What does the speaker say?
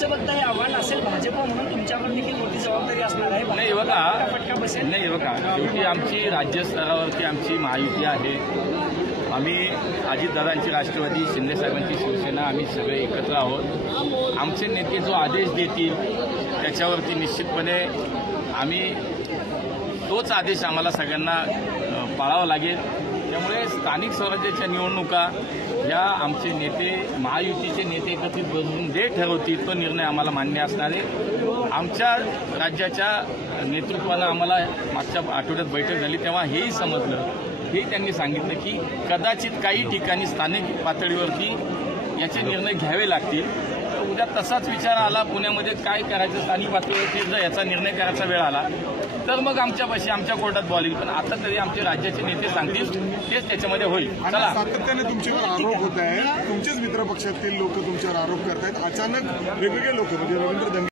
कसं बघता हे आव्हान असेल भाजप म्हणून तुमच्यावर देखील मोठी जबाबदारी असणार आहे? नाही बघा, फटका बसेल. नाही बघा, शेवटी आमची राज्य स्तरावरती आमची महायुती आहे. आम्ही अजितदादांची राष्ट्रवादी, शिंदे साहेबांची शिवसेना, आम्ही सगळे एकत्र आहोत. आमचे नेते जो आदेश देतील त्याच्यावरती निश्चितपणे आम्ही तोच आदेश आम्हाला सगळ्यांना पाळावा लागेल. त्यामुळे स्थानिक स्वराज्याच्या निवडणुका या आमचे नेते, महायुतीचे नेते एकत्रित बसून जे ठरवतील तो निर्णय आम्हाला मान्य असणार आहे. आमच्या राज्याच्या नेतृत्वानं आम्हाला मागच्या आठवड्यात बैठक झाली तेव्हा हेही समजलं, हे त्यांनी सांगितलं की कदाचित काही ठिकाणी स्थानिक पातळीवरती याचे निर्णय घ्यावे लागतील. उद्या तसाच विचार आला पुण्यामध्ये काय करायचं, स्थानिक पातळीवरती जर याचा निर्णय करायचा वेळ आला तर मग आमच्यापाशी आमच्या कोर्टात बॉल येईल. पण आता तरी आमचे राज्याचे नेते सांगतील तेच त्याच्यामध्ये होईल. चला, सातत्याने तुमच्यावर आरोप होत आहे, तुमचेच मित्र पक्षातील लोक तुमच्यावर आरोप करतायत. अचानक वेगवेगळे लोक म्हणजे रवींद्र